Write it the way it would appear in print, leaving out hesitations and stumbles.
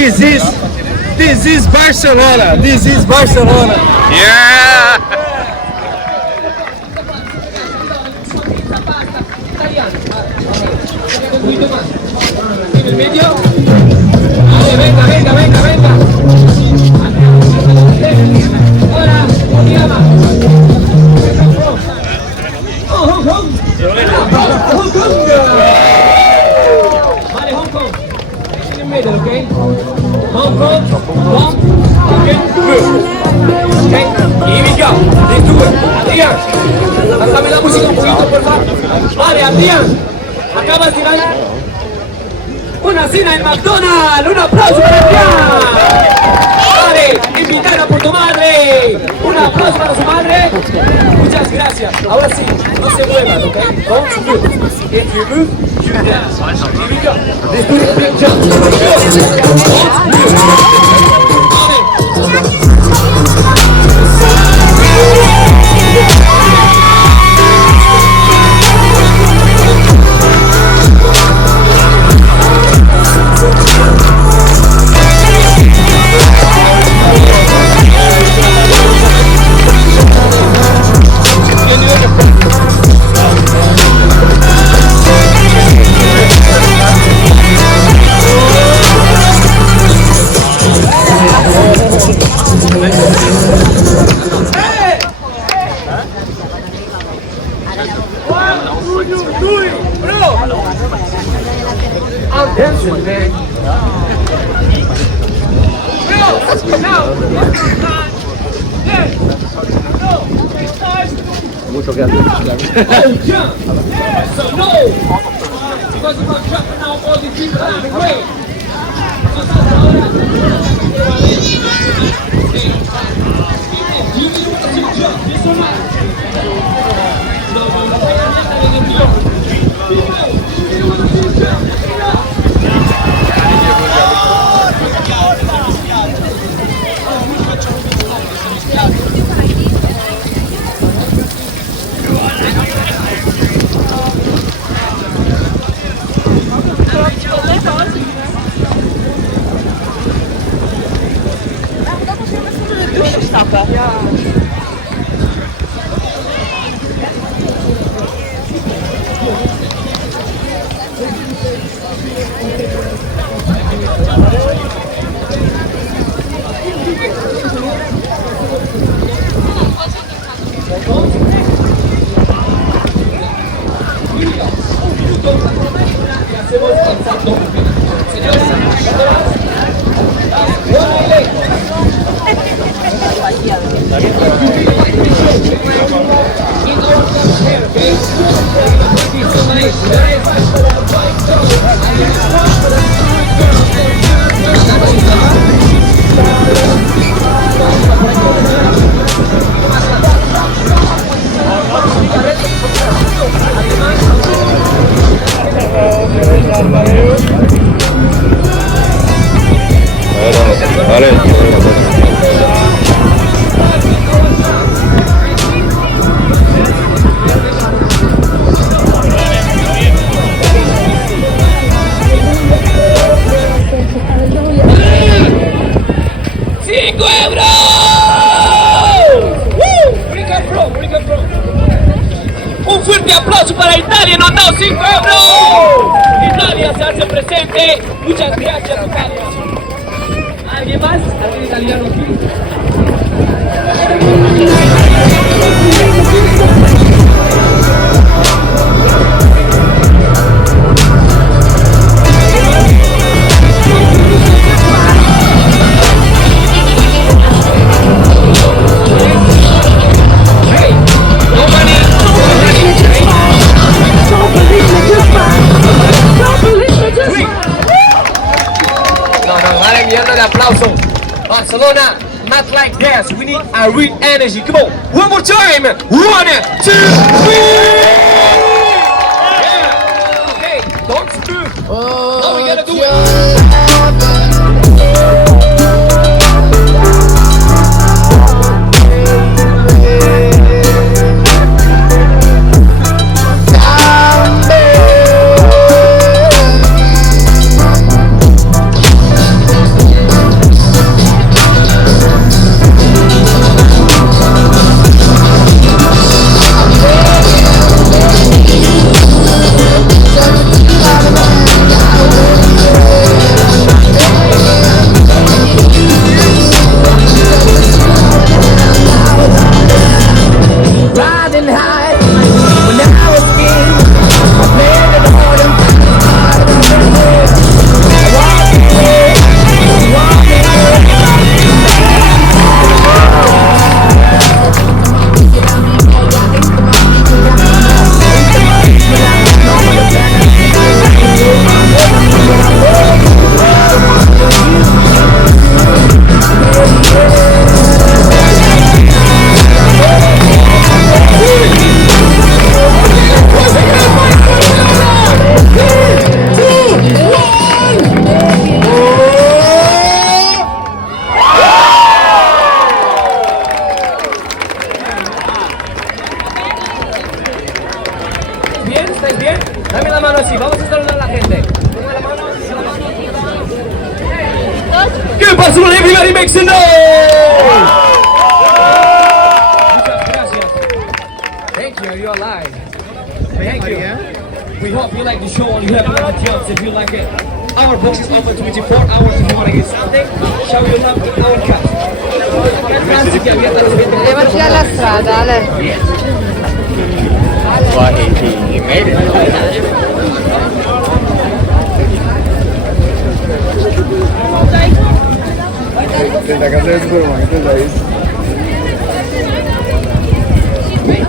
This is Barcelona. This is Barcelona. Yeah. En el medio. Venga, venga, venga, venga. Hola, ¿cómo te llamas? Hong Kong. Hong Kong. Vale, Hong Kong. En el medio, ¿ok? Hong Kong, Hong, okay, here we go. Let's do it. Adrián, bájame la música un poquito, por favor. Vale, Adrián, acabas de ganar una cena en McDonald's. Un aplauso para Adrián. Vale, invitada por tu madre. Un aplauso para su madre. Muchas gracias. Ahora sí, no se muevan, ¿ok? Don't move. If you move, you dance. Here we go. Let's do the big jump. Don't move. Mucho que hacer. So no, because we're going to jump now all the people out of the way. Un fuerte aplauso para Italia, nos da 5 euros. Italia se hace presente. Muchas gracias, Italia. ¿Alguien más? ¿Alguien italiano aquí? Aplauso. Barcelona, not like this. We need a real energy. Come on, one more time. 1, 2, 3. Yeah. Okay, don't move. Now we gotta do it. ¿Estáis bien? Dame la mano así, vamos a saludar a la gente. Toma la mano, la mano. ¡Que Barcelona, everybody make some noise! Muchas gracias. Thank you, you're alive. Thank you. We hope you like the show and you have enough jobs if you like it. Our box is open 24 hours if you want to get something. Show your love in our cut. Andiamoci alla strada, Ale. Desde acá se ve súper bonito el país.